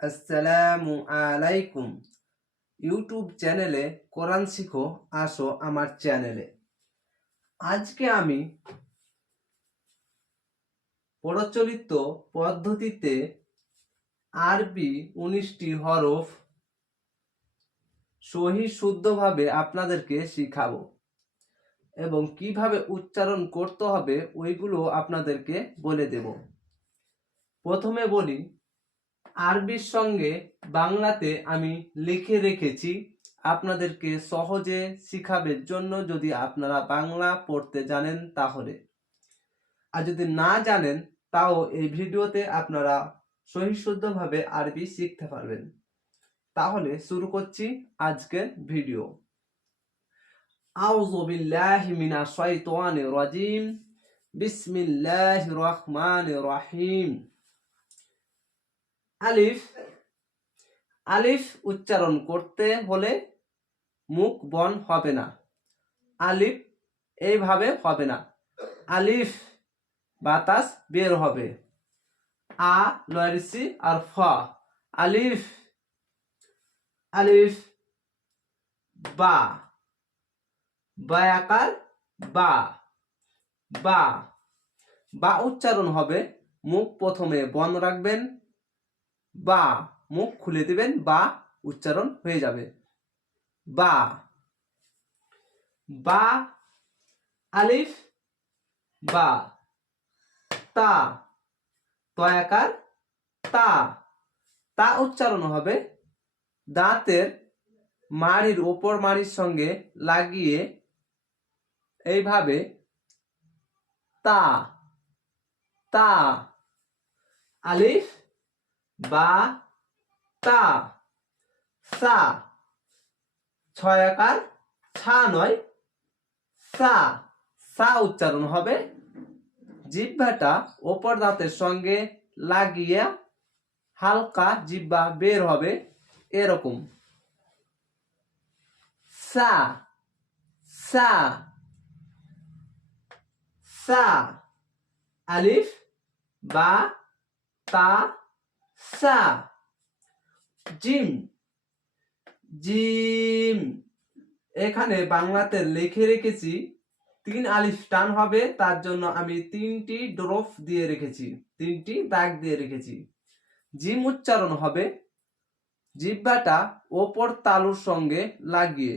আসসালামু আলাইকুম। ইউটিউব চ্যানেলে কোরআন শিখো, আসো আমার চ্যানেলে। আজকে আমি প্রচলিত পদ্ধতিতে আরবি 19টি হরফ সহি শুদ্ধভাবে আপনাদেরকে শিখাবো এবং কিভাবে উচ্চারণ করতে হবে ওইগুলো আপনাদেরকে বলে দেব। প্রথমে বলি, আরবির সঙ্গে বাংলাতে আমি লিখে রেখেছি আপনাদেরকে সহজে শিখাবার জন্য, যদি আপনারা বাংলা পড়তে জানেন তাহলে। আর যদি না জানেন তাও এই ভিডিওতে আপনারা সহিশুদ্ধভাবে আরবি শিখতে পারবেন। তাহলে শুরু করছি আজকের ভিডিও। আউযু বিল্লাহি মিনাশ শাইতানির রাজিম। বিসমিল্লাহির রহমানির রহিম। আলিফ। আলিফ উচ্চারণ করতে হলে মুখ বন্ধ হবে না। আলিফ এইভাবে হবে না, আলিফ বাতাস বের হবে। আ লরিসি আর ফা। আলিফ। আলিফ বা। বায়াকার বা। বা। বা উচ্চারণ হবে, মুখ প্রথমে বন্ধ রাখবেন, বা মুখ খুলে দিবেন, বা উচ্চারণ হয়ে যাবে। বা। বা। আলিফ বা। তা। তয়াকার তা। তা উচ্চারণ হবে, দাঁতের মাড়ির ওপর মাড়ির সঙ্গে লাগিয়ে এইভাবে তা। তা। আলিফ বা তা। সা। ছয়াকার ছা নয়, সা। সা উচ্চারণ হবে, জিহ্বাটা ওপর দাঁতের সঙ্গে লাগিয়ে হালকা জিহ্বা বের হবে এরকম। সা। সা। সা। আলিফ বা তা সা। জিম। জিম। এখানে বাংলাতে লিখে রেখেছি 3 আলিফ টান হবে, তার জন্য আমি 3টি ড্রপ দিয়ে রেখেছি, 3টি দাগ দিয়ে রেখেছি। জিম উচ্চারণ হবে, জিহ্বাটা ওপর তালুর সঙ্গে লাগিয়ে,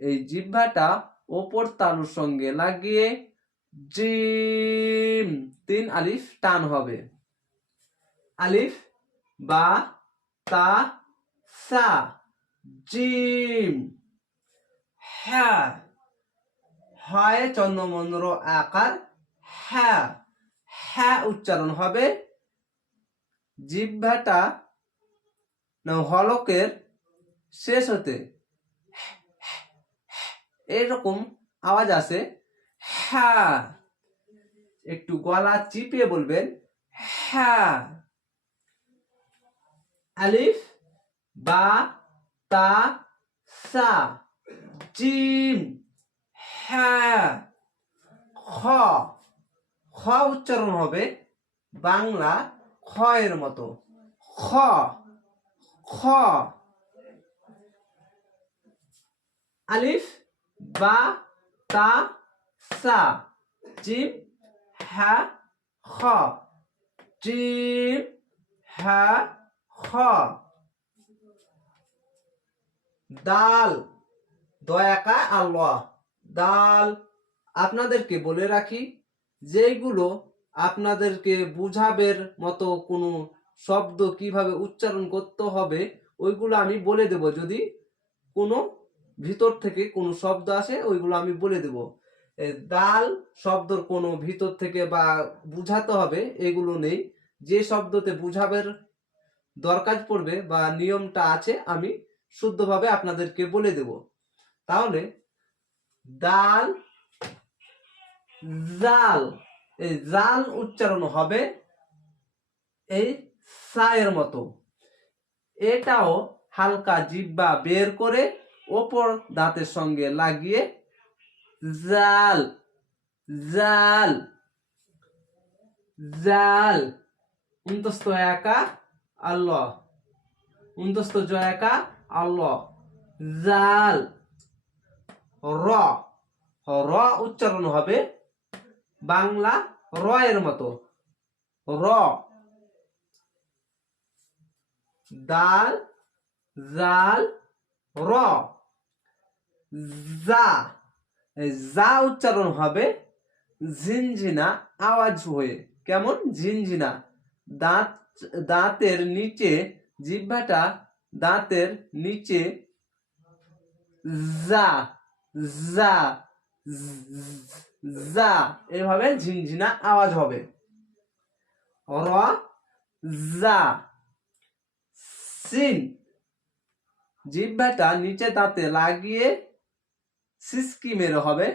এই জিহ্বাটা ওপর তালুর সঙ্গে লাগিয়ে জিম 3 আলিফ টান হবে। আলিফ বা তা সা। জিম। হ্যাঁ। হয় চন্দ্রমন্দ্র আকার হ্যাঁ। হ্যাঁ উচ্চারণ হবে, জিহ্বাটা হলকের শেষ হতে এরকম আওয়াজ আসে, হ্যাঁ। একটু গলা চিপিয়ে বলবেন, হ্যাঁ। আলিফ বা তা সা। জিম। হ্যাঁ। খ। খ উচ্চারণ হবে, বাংলা খ এর মতো, খ। খ। আলিফ বা তা সা। জিম হ্যাঁ খ। জিম হ্যাঁ খ। দাল। দয়াকা আল্লাহ। দাল। আপনাদেরকে বলে রাখি, যেগুলো আপনাদেরকে বুঝাবের মতো কোনো শব্দ কিভাবে উচ্চারণ করতে হবে ওইগুলো আমি বলে দেব। যদি কোনো ভিতর থেকে কোনো শব্দ আসে ওইগুলো আমি বলে দেব। দাল শব্দর কোনো ভিতর থেকে বা বুঝাতে হবে এগুলো নেই। যে শব্দতে বুঝাবের দরকার পড়বে বা নিয়মটা আছে আমি শুদ্ধভাবে আপনাদেরকে বলে দেব। তাহলে দাল জাল। এই জাল উচ্চারণ হবে এই সায়ের মতো, এটাও হালকা জিহ্বা বের করে ওপর দাঁতের সঙ্গে লাগিয়ে জাল। জাল। জাল। অন্তস্থ একা আল্লাহ। উন্তস্ত জয়াকা আল্লাহ, জাল র, র উচ্চারণ হবে বাংলা র এর মতো, র, দাল জাল র, জা, যা উচ্চারণ হবে ঝিনঝিনা আওয়াজ হয়ে, কেমন ঝিনঝিনা, দাঁত, দাঁতের নিচে জিহ্বাটা দাঁতের নিচে যা যা যা এভাবে ঝিনঝিনা আওয়াজ হবে, র যা, সিন, জিহ্বাটা নিচে দাঁতে লাগিয়ে সিসকি মেরে হবে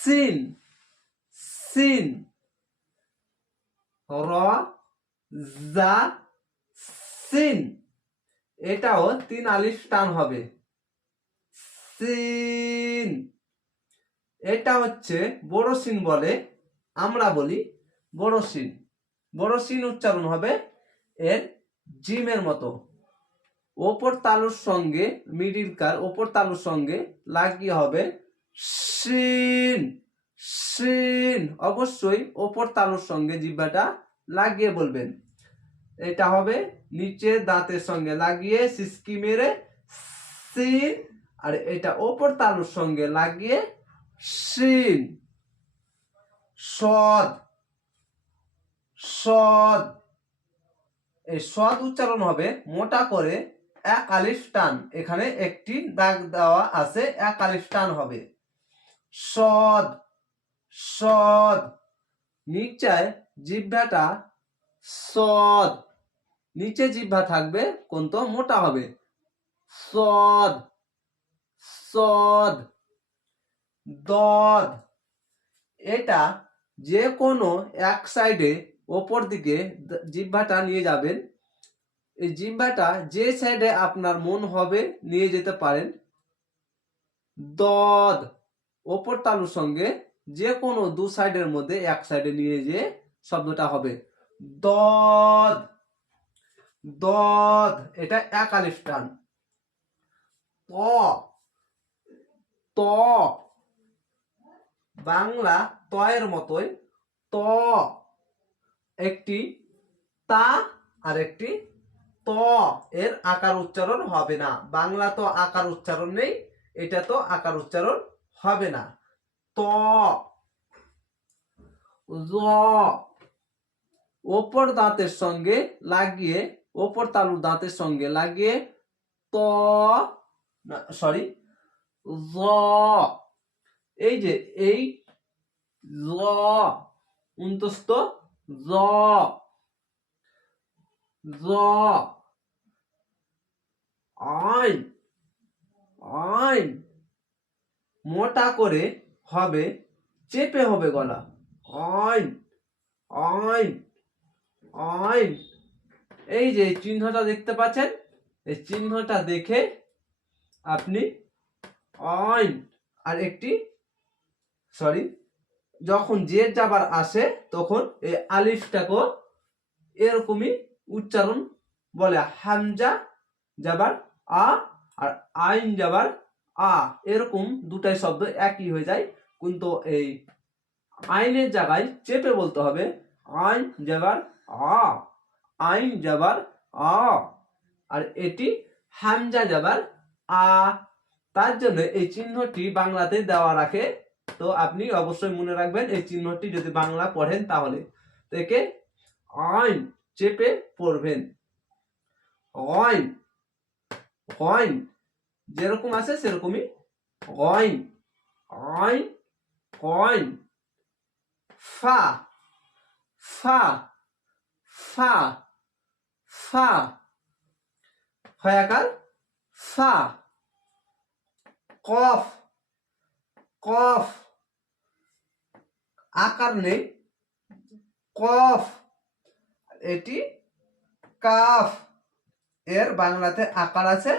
সিন, সিন, র যা সিন, এটাও 3 আলিফ টান হবে, সিন। এটা হচ্ছে বড় সিন বলে, আমরা বলি বড় সিন, বড় সিন উচ্চারণ হবে এর জিমের মতো, ওপর তালুর সঙ্গে মিডিল কার ওপর তালুর সঙ্গে লাগিয়ে হবে সিন, সিন, অবশ্যই ওপর তালুর সঙ্গে জিহ্বাটা লাগিয়ে বলবেন, এটা হবে নিচে দাঁতের সঙ্গে লাগিয়ে সিসকি মেরে সিন, আর এটা ওপর তালুর সঙ্গে লাগিয়ে সিন। সদ, সদ, এই সদ উচ্চারণ হবে মোটা করে 1 আলিফ টান, এখানে একটি দাগ দেওয়া আছে, 1 আলিফ টান হবে, সদ, সদ, নিচে জিহ্বাটা সদ, নিচে জিহ্বা থাকবে কিন্তু মোটা হবে, সদ, সদ, দদ, এটা যে কোনো এক সাইডে ওপর দিকে জিহ্বাটা নিয়ে যাবেন, এই জিহ্বাটা যে সাইডে আপনার মন হবে নিয়ে যেতে পারেন, দদ, ওপর তালুর সঙ্গে যে কোনো 2 সাইডের মধ্যে এক সাইডে নিয়ে যেয়ে শব্দটা হবে দদ, দদ, এটা 1 আলিফ টান, ত, ত, বাংলা ত এর মতোই, ত, একটি তা আর একটি ত এর আকার উচ্চারণ হবে না, বাংলা তো আকার উচ্চারণ নেই, এটা তো আকার উচ্চারণ হবে না, ত, জ, ওপর দাঁতের সঙ্গে লাগিয়ে, ওপর তালুর দাঁতের সঙ্গে লাগিয়ে ত, সরি, জ, এই যে এই জ উন্তস্ত জ, জ, আইন, আইন, মোটা করে হবে, চেপে হবে গলা, আইন, আইন, আইন, এই যে চিহ্নটা দেখতে পাচ্ছেন, এই চিহ্নটা দেখে আপনি আইন, আর একটি সরি, যখন জের জাবার আসে তখন এই আলিফটাকে এরকমই উচ্চারণ বলে, হামজা যাবার আ আর আইন যাবার আ, এরকম দুটাই শব্দ একই হয়ে যায়, কিন্তু এই আইনের জায়গায় চেপে বলতে হবে আইন যাবার আ, আইন যাবার আ, আর এটি হামজা যাবার আ, তার জন্য এই চিহ্নটি বাংলাতে দেওয়া রাখে, তো আপনি অবশ্যই মনে রাখবেন এই চিহ্নটি যদি বাংলা পড়েন তাহলে থেকে আইন চেপে পড়বেন, আইন, আইন, যেরকম আছে সেরকমই আইন, আইন, আইন, ফা, ফা, ফা, ফা, হয়াকার ফা, কফ, কফ, আকার নেই, কফ, এটি কাফ, এর বাংলাতে আকার আছে,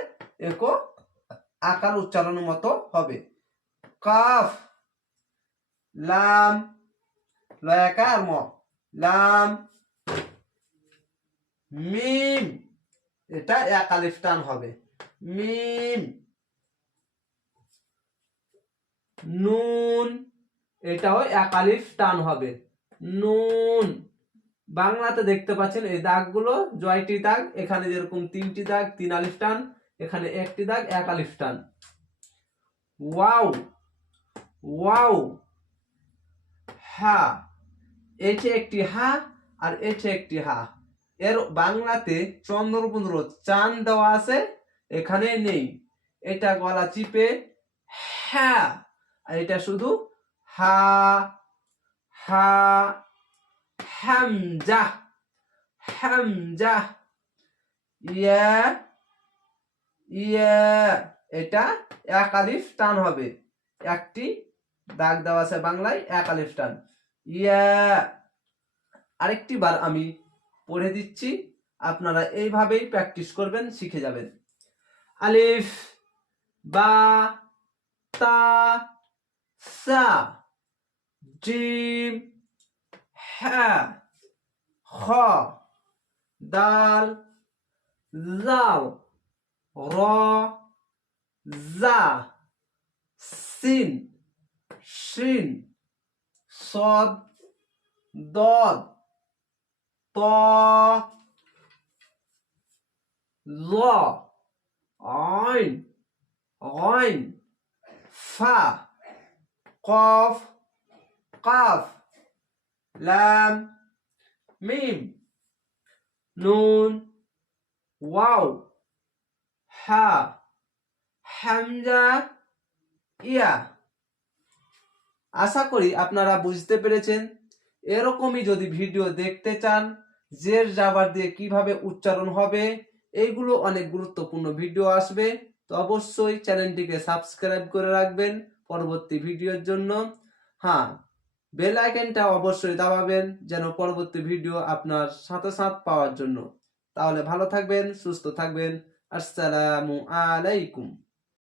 একো আকার উচ্চারণের মতো হবে, কাফ, লাম, লয়াকার ম, লাম, মিম, এটা এক আলিফ টান হবে। মিম, নুন, এটাও এক আলিফ টান হবে। নুন, বাংলাতে দেখতে পাচ্ছেন এই দাগগুলো জয়টি দাগ, এখানে যেরকম 3টি দাগ 3 আলিফ টান, এখানে একটি দাগ 1 আলিফ টান। ওয়াও, ওয়াও, হা, এটি একটি হা আর এটি একটি হা। এর বাংলাতে চন্দ্রপুন্দ্র চান দেওয়া আছে, এখানে নেই। এটা গলা চিপে হ্যাঁ, আর এটা শুধু হা। হা, হামজা, হামজা। ইয়া, ইয়া, এটা এক আলিফ টান হবে, একটি দাগ দেওয়া আছে বাংলায়, এক আলিফ টান। ইয়া, আরেকটি বার আমি পড়ে দিচ্ছি, আপনারা এইভাবেই প্র্যাকটিস করবেন, শিখে যাবেন। আলিফ, বা, তা, সা, জিম, হা, খ, দাল, জাল, র, জা, সিন, শিন, সদ, দদ, ত, ল, আইন, গাইন, ফা, কফ, কাফ, লাম, মিম, নুন, ওয়াও, হা, হামজা, ইয়া। আশা করি আপনারা বুঝতে পেরেছেন। এরকমই যদি ভিডিও দেখতে চান, জের জাবার দিয়ে কিভাবে উচ্চারণ হবে, এইগুলো অনেক গুরুত্বপূর্ণ ভিডিও আসবে, তো অবশ্যই চ্যানেলটিকে সাবস্ক্রাইব করে রাখবেন পরবর্তী ভিডিওর জন্য। হ্যাঁ, বেল আইকনটা অবশ্যই দাবাবেন যেন পরবর্তী ভিডিও আপনার সাথে সাথে পাওয়ার জন্য। তাহলে ভালো থাকবেন, সুস্থ থাকবেন। আসসালামু আলাইকুম।